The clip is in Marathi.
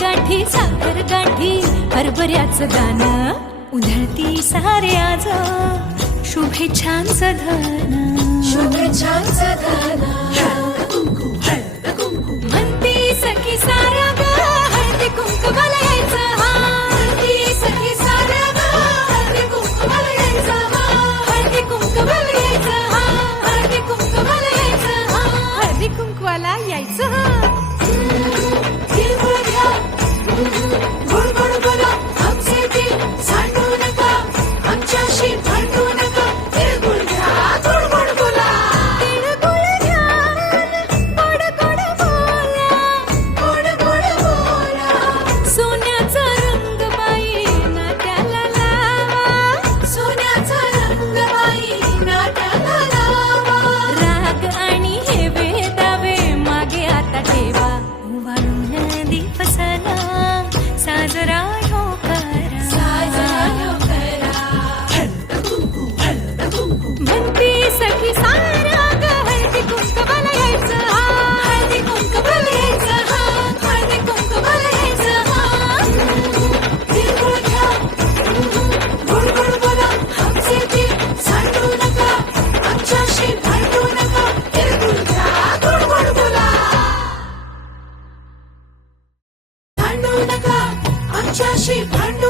गाठी साखर गाठी हरभऱ्याचं दाणं उधळती सारे आज. शुभेच्छांचं धन शुभेच्छांचं धन రాజాశి పండు